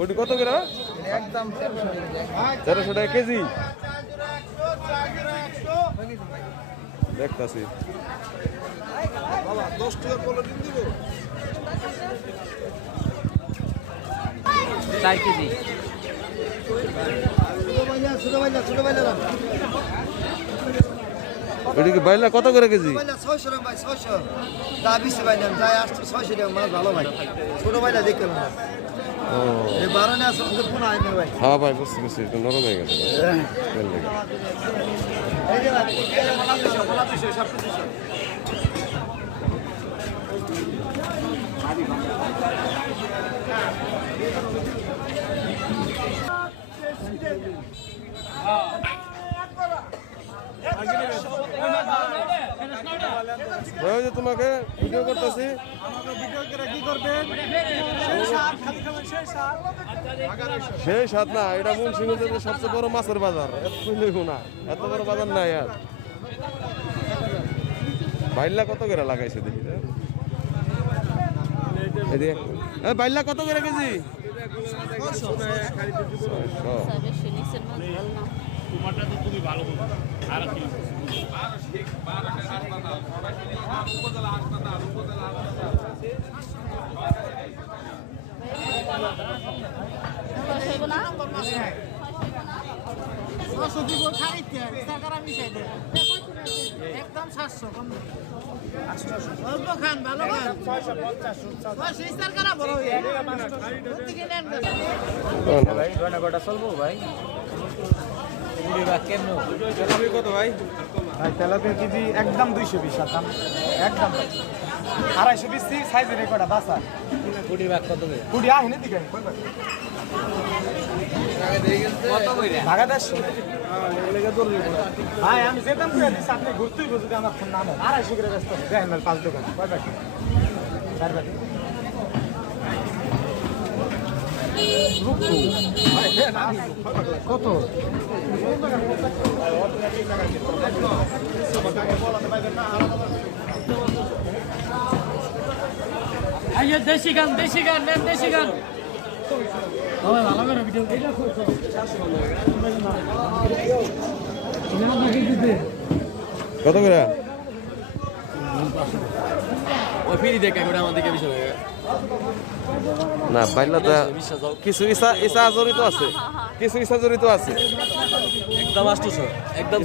ওটি কত করে? একদম 1300 টাকা কেজি। দেখতাছি বাবা 10 টাকা পলিথিন দিব 4 কেজি। ছোট বাইলা এদিকে বাইলা কত করে কেজি? 600 টাকা ভাই 600 দা 20 বাইলা যায় 600 টাকা মাছ ভালো ভাই ছোট বাইলা দেখেন না ও এই 12 না আছে কোন আইনে ভাই হ্যাঁ ভাই বুঝছি একটু নরম হয়ে গেছে তেল লেগে। এই যে ভাই 200 সব 200 ওই যে তোমাকে ভিডিও করতেছি। সেই সাত না, এটা মুন্সিগঞ্জের সবচেয়ে বড় মাছের বাজার। এত বড় বাজার নাই আর। বাইল্লা কত করে লাগাইছে দেখি? বাইল্লা কত করে কেজি? একদম 700 কম অল্প খান ভালো খান 650 টাকা বড় হয়ে ভাই গয়নাটা চলবো ভাই কত ভাই? ভাই তেলাপিয়া কেজি একদম 220 দাম একদম 250 সাইজের একটা বাসা কুড়ি ভাগ কত করে? কুড়ি আহেনে দিকে কত করে? ঢাকা 150 ভাই আমি যে দাম করে দিছি আপনি ঘুরতেই বুঝতে আমার ফোন নাম 250 করে ব্যস্ত দেখেন না 5 দোকান কয় বাকি 4 বাকি কত আইয়া দেশি গান নেন দেশি গান ওই ভালো করে ভিডিও কত করে? ওই ফিরি দেখে ওটা আমাদেরকে বিষয় না বাইল্লাটা কিছু ইসা জড়িত আছে, কিছু ইসা জড়িত আছে। একদম 800 একদম